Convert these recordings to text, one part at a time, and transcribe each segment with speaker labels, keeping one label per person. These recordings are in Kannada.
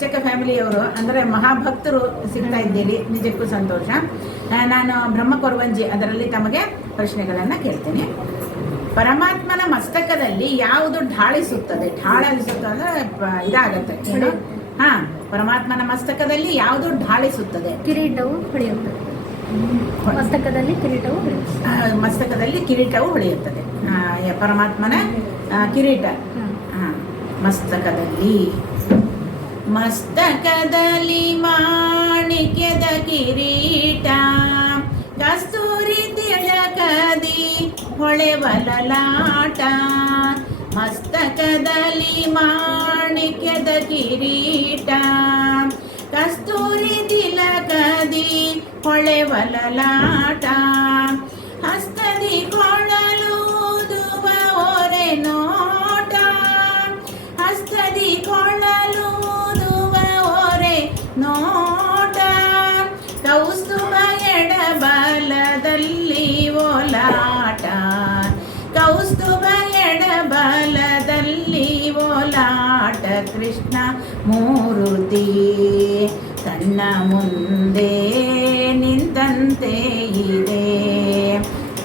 Speaker 1: ಅರ್ಚಕ ಫ್ಯಾಮಿಲಿಯವರು ಅಂದರೆ ಮಹಾಭಕ್ತರು ಸಿಗ್ತಾ ಇದ್ದೀರಿ. ನಿಜಕ್ಕೂ ಸಂತೋಷ. ನಾನು ಬ್ರಹ್ಮ ಕೊರವಂಜಿ ಅದರಲ್ಲಿ ತಮಗೆ ಪ್ರಶ್ನೆಗಳನ್ನು ಕೇಳ್ತೀನಿ. ಪರಮಾತ್ಮನ ಮಸ್ತಕದಲ್ಲಿ ಯಾವುದು ಢಾಳಿಸುತ್ತದೆ ಢಾಳಿಸುತ್ತದೆ ಅಂದರೆ ಇದಾಗತ್ತೆ. ಹಾ ಪರಮಾತ್ಮನ ಮಸ್ತಕದಲ್ಲಿ ಯಾವುದು ಢಾಳಿಸುತ್ತದೆ
Speaker 2: ಕಿರೀಟವು ಹೊಳೆಯುತ್ತದೆ. ಮಸ್ತಕದಲ್ಲಿ ಕಿರೀಟವು ಹೊಳೆಯುತ್ತದೆ.
Speaker 1: ಮಸ್ತಕದಲ್ಲಿ ಕಿರೀಟವು ಹೊಳೆಯುತ್ತದೆ. ಪರಮಾತ್ಮನ ಕಿರೀಟ. ಮಸ್ತಕದಲ್ಲಿ. ಮಸ್ತಕದಲ್ಲಿ ಮಾಣಿಕ್ಯದ ಕಿರೀಟ ಕಸ್ತೂರಿ ತಿಳಕದಿ ಹೊಳೆವಲಲಾಟ ಮಸ್ತಕದಲ್ಲಿ ಮಾಣಿಕ್ಯದ ಕಿರೀಟ ಕಸ್ತೂರಿ ತಿಲಕದಿ ಹೊಳೆವಲಲಾಟ ಕೃಷ್ಣ ಮೂರುತಿ. ತನ್ನ ಮುಂದೆ ನಿಂತಂತೆ ಇದೆ.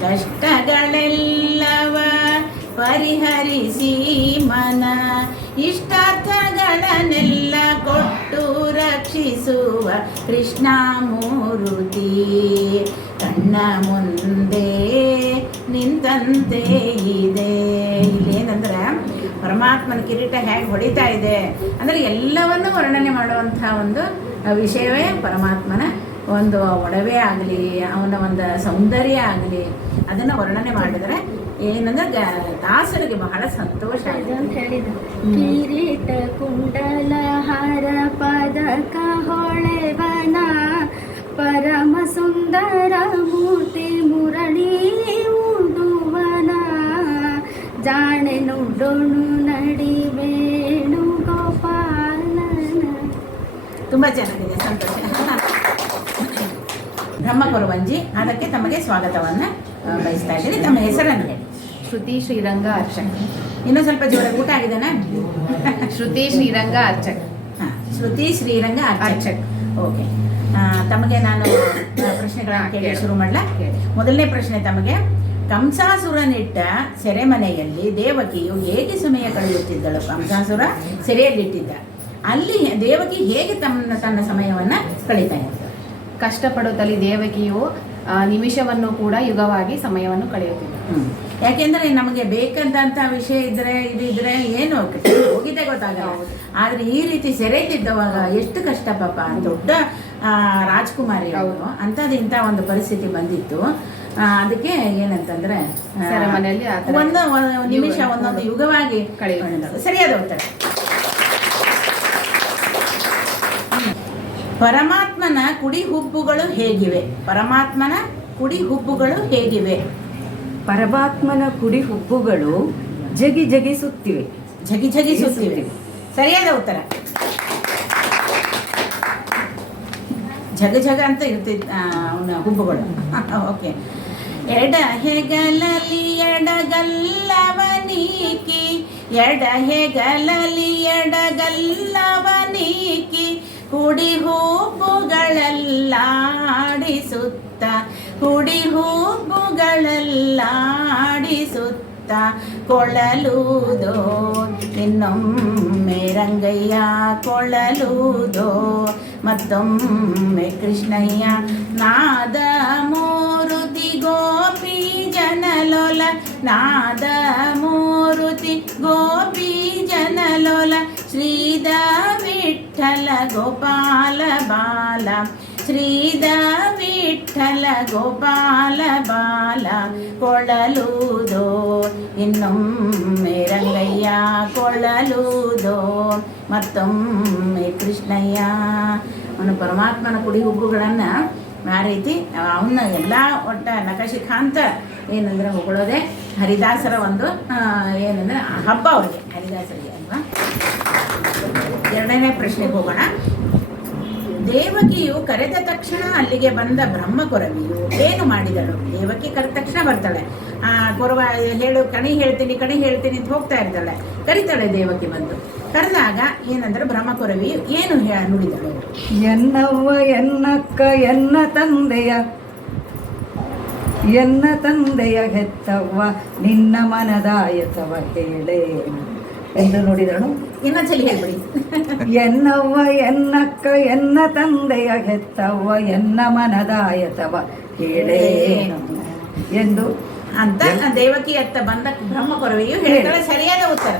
Speaker 1: ಕಷ್ಟಗಳೆಲ್ಲವ ಪರಿಹರಿಸಿ ಮನ. ಇಷ್ಟಾರ್ಥಗಳನ್ನೆಲ್ಲ ಕೊಟ್ಟು ರಕ್ಷಿಸುವ ಕೃಷ್ಣ ಮೂರುತಿ. ಕಣ್ಣ ಮುಂದೆ ನಿಂತಂತೆ ಇದೆ. ಇಲ್ಲೇನಂದ್ರೆ ಪರಮಾತ್ಮನ ಕಿರೀಟ ಹೇಗೆ ಹೊಡಿತಾ ಇದೆ ಅಂದರೆ ಎಲ್ಲವನ್ನೂ ವರ್ಣನೆ ಮಾಡುವಂಥ ಒಂದು ವಿಷಯವೇ ಪರಮಾತ್ಮನ ಒಂದು ಒಡವೆ ಆಗಲಿ, ಅವನ ಒಂದು ಸೌಂದರ್ಯ ಆಗಲಿ, ಅದನ್ನು ವರ್ಣನೆ ಮಾಡಿದರೆ ಏನಂದ್ರೆ ದಾಸರಿಗೆ ಬಹಳ ಸಂತೋಷ
Speaker 2: ಕಿರೀಟ, ಕುಂಡಲ, ಹರ, ಪದಕ, ಹೊಳೆವನ ಸುಂದರ ಮೂರ್ತಿ ಮುರಳಿ ಉಡುವನ. ಜಾಣೆ ನುಡೋಣು ನಡಿವೇಣು ಗೋಪಾಲನ.
Speaker 1: ತುಂಬ ಚೆನ್ನಾಗಿದೆ ಸಂತೋಷ. ಬ್ರಹ್ಮ ಕೊರವಂಜಿ ಅದಕ್ಕೆ ತಮಗೆ ಸ್ವಾಗತವನ್ನು ಬಯಸ್ತಾ ಇದ್ದೀನಿ. ತಮ್ಮ ಹೆಸರನ್ನು ಹೇಳಿ.
Speaker 3: ಶ್ರುತಿ ಶ್ರೀರಂಗ ಅರ್ಚಕ.
Speaker 1: ಇನ್ನೂ ಸ್ವಲ್ಪ ಜೋರ ಊಟ ಆಗಿದೆನಾ?
Speaker 3: ಶ್ರುತಿ ಶ್ರೀರಂಗ ಅರ್ಚಕ್.
Speaker 1: ಹಾಂ ಶ್ರುತಿ ಶ್ರೀರಂಗ ಅರ್ಚಕ್. ಓಕೆ. ತಮಗೆ ನಾನು ಪ್ರಶ್ನೆಗಳನ್ನ ಕೇಳಿ. ಶುರು ಮಾಡ್ಲಾ?
Speaker 3: ಕೇಳಿ.
Speaker 1: ಮೊದಲನೇ ಪ್ರಶ್ನೆ ತಮಗೆ ಕಂಸಾಸುರನಿಟ್ಟ ಸೆರೆಮನೆಯಲ್ಲಿ ದೇವಕಿಯು ಹೇಗೆ ಸಮಯ ಕಳೆಯುತ್ತಿದ್ದಳು? ಕಂಸಾಸುರ ಸೆರೆಯಲ್ಲಿಟ್ಟಿದ್ದ. ಅಲ್ಲಿ ದೇವಕಿ ಹೇಗೆ ತನ್ನ ತನ್ನ ಸಮಯವನ್ನ ಕಳೀತಾ ಇದ್ದಳು
Speaker 3: ಕಷ್ಟಪಡುತ್ತಲ್ಲಿ ದೇವಕಿಯು ನಿಮಿಷವನ್ನು ಕೂಡ ಯುಗವಾಗಿ ಸಮಯವನ್ನು
Speaker 1: ಕಳೆಯುತ್ತಿದ್ದ. ಯಾಕೆಂದ್ರೆ ನಮಗೆ ಬೇಕಂತ ವಿಷಯ ಇದ್ರೆ ಇದು ಇದ್ರೆ ಏನು ಹೋಗಿದೆ ಗೊತ್ತಾಗಲ್ಲ. ಆದ್ರೆ ಈ ರೀತಿ ಸೆರೆಯಲ್ಲಿದ್ದವಾಗ ಎಷ್ಟು ಕಷ್ಟ ಪಾಪ. ದೊಡ್ಡ ರಾಜ್ಕುಮಾರಿ ಅವರು. ಅಂಥದ್ದು ಇಂಥ ಒಂದು ಪರಿಸ್ಥಿತಿ ಬಂದಿತ್ತು. ಅದಕ್ಕೆ ಏನಂತಂದ್ರೆ ಒಂದು ನಿಮಿಷ ಒಂದೊಂದು ಯುಗವಾಗಿ
Speaker 3: ಕಳೆಯುತ್ತಿದ್ದಳು.
Speaker 1: ಸರಿಯಾದ ಉತ್ತರ. ಪರಮಾತ್ಮನ ಕುಡಿ ಹುಬ್ಬುಗಳು ಹೇಗಿವೆ? ಪರಮಾತ್ಮನ ಕುಡಿ ಹುಬ್ಬುಗಳು ಹೇಗಿವೆ?
Speaker 4: ಪರಮಾತ್ಮನ ಕುಡಿ ಹುಬ್ಬುಗಳು ಜಗಿ ಜಗಿಸುತ್ತಿವೆ.
Speaker 1: ಜಗಿ ಜಗಿಸುತ್ತಿವೆ. ಸರಿಯಾದ ಉತ್ತರ. ಝಗ ಜಗ ಅಂತ ಇರ್ತಿದ್ ಅವನ ಹುಬ್ಬುಗಳು ಓಕೆ. ಎಡ ಹೆಗಲಲಿ ಎಡಗಲ್ಲವನೀಕಿ, ಎಡ ಹೆಗಲಲಿ ಎಡಗಲ್ಲವನೀಕಿ ಕುಡಿ ಹೂಬುಗಳಲ್ಲಾಡಿಸುತ್ತ ಕುಡಿ ಹೂಬುಗಳಲ್ಲಾಡಿಸುತ್ತ, ಕೊಳಲುದೋ ಇನ್ನೊಮ್ಮೆ ರಂಗಯ್ಯ ಕೊಳಲುದೋ ಮತ್ತೊಮ್ಮೆ ಕೃಷ್ಣಯ್ಯ ನಾದ ಮೂರುತಿ ಗೋಪಿ ಜನಲೋಲ ನಾದ ಮೂರುತಿ ಗೋಪಿ ಜನಲೋಲ ಶ್ರೀದ ವಿಠಲ ಗೋಪಾಲ ಬಾಲ ಶ್ರೀದ ವಿಠಲ ಗೋಪಾಲ ಬಾಲ ಕೊಳಲುದೋ, ಇನ್ನೊಮ್ಮೆ ರಂಗಯ್ಯ ಕೊಳಲುದೋ, ಮತ್ತೊಮ್ಮೆ ಕೃಷ್ಣಯ್ಯ. ಅವನು ಪರಮಾತ್ಮನ ಕುಡಿ ಹುಬ್ಬುಗಳನ್ನು ಆ ರೀತಿ ಅವನ್ನ ಎಲ್ಲ ಒಟ್ಟ ನಖಶಿಖಾಂತ ಏನಂದ್ರೆ ಹೊಗಳೋದೆ ಹರಿದಾಸರ ಒಂದು ಏನಂದ್ರೆ ಹಬ್ಬ ಅವರಿಗೆ, ಹರಿದಾಸರಿಗೆ ಅಲ್ವಾ? ಎರಡನೇ ಪ್ರಶ್ನೆಗೆ ಹೋಗೋಣ. ದೇವಕಿಯು ಕರೆದ ತಕ್ಷಣ ಅಲ್ಲಿಗೆ ಬಂದ ಬ್ರಹ್ಮ ಕೊರವಿಯು ಏನು ಮಾಡಿದಳು? ದೇವಕಿ ಕರೆದ ತಕ್ಷಣ ಬರ್ತಾಳೆ. ಆ, ಕೊರವ, ಹೇಳು, ಕಣಿ ಹೇಳ್ತೀನಿ ಕಣಿ ಹೇಳ್ತೀನಿ ಅಂತ ಹೋಗ್ತಾ ಇರ್ತಾಳೆ. ಕರಿತಾಳೆ ದೇವಕಿ ಬಂದು. ಕರೆದಾಗ ಏನಂದ್ರೆ ಬ್ರಹ್ಮಕೊರವಿಯು ಏನು ನುಡಿದಳು?
Speaker 4: ಎನ್ನವ್ವ, ಎನ್ನಕ್ಕ, ಎನ್ನ ತಂದೆಯ ಎನ್ನ ತಂದೆಯ ಹೆತ್ತವ್ವ, ನಿನ್ನ ಮನದಾಯತವ ಹೇಳೆ. ಎಂದು ನೋಡಿದಳು?
Speaker 1: ಇನ್ನೊಂದ್ಸಲಿ ಹೇಳ್ಬಿಡಿ.
Speaker 4: ಎನ್ನವ್ವ ಎನ್ನಕ್ಕ ಎನ್ನ ತಂದೆಯ ಹೆತ್ತವ್ವ ಎನ್ನ ಮನದಾಯತವ ಹೇಳೇ ಎಂದು.
Speaker 1: ಅಂತ ದೇವಕಿ ಅತ್ತ ಬಂದ ಬ್ರಹ್ಮಕೊರವೆಯು ಹೇಳ್ತಾಳೆ ಸರಿಯಾದ ಉತ್ತರ.